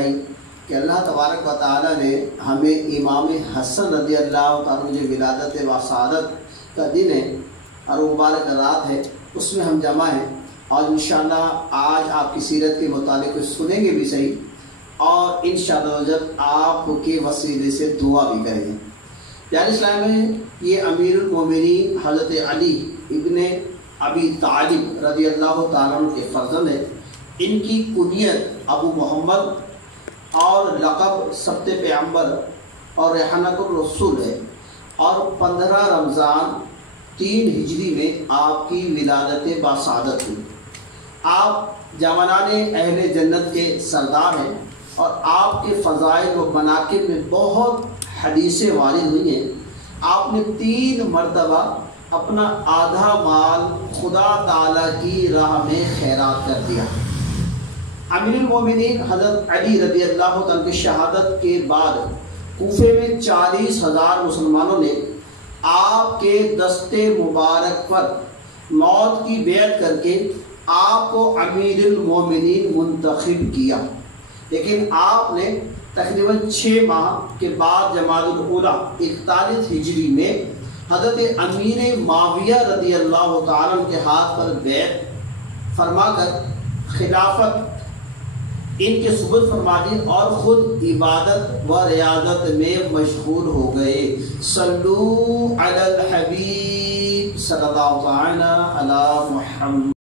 آئی کہ اللہ تبارک و تعالیٰ نے ہمیں امام حسن رضی اللہ تعالیٰ جو ولادت و سعادت کا دن ہے اور مبارک رات ہے، اس میں ہم جمع ہیں، اور انشاءاللہ آج آپ کی سیرت کے متعلق کچھ سنیں گے بھی صحیح، اور انشاءاللہ جب آپ کے وسیلے سے دعا بھی کریں گے۔ پیارے اسلام میں یہ امیر المومنین حضرت علی ابن ابی طالب رضی اللہ تعالیٰ عنہ کے فرزند ہیں۔ ان کی کنیت ابو محمد اور لقب سبت پیغمبر اور ریحانۃ الرسول ہے، اور 15 رمضان 3 ہجری میں آپ کی ولادت باسعادت ہوئی۔ آپ جوانان اہل جنت کے سردار ہیں، اور آپ کے فضائل و مناقب میں بہت حدیثیں وارد ہوئی ہیں۔ آپ نے 3 مرتبہ اپنا آدھا مال خدا تعالیٰ کی راہ میں خیرات کر دیا۔ امیر المومنین حضرت علی رضی اللہ عنہ کی شہادت کے بعد کوفے میں 40,000 مسلمانوں نے آپ کے دستے مبارک پر موت کی بیعت کر کے آپ کو امیر المومنین منتخب کیا، لیکن آپ نے تقریباً 6 ماہ کے بعد جمادی الاولیٰ 41 ہجری میں حضرت امیر معاویہ رضی اللہ تعالیٰ عنہ کے ہاتھ پر بیعت فرما کر خلافت ان کے ثبوت فرما دی، اور خود عبادت و ریاضت میں مشغول ہو گئے۔ صلو علی الحبیب صلی اللہ تعالی علی محمد۔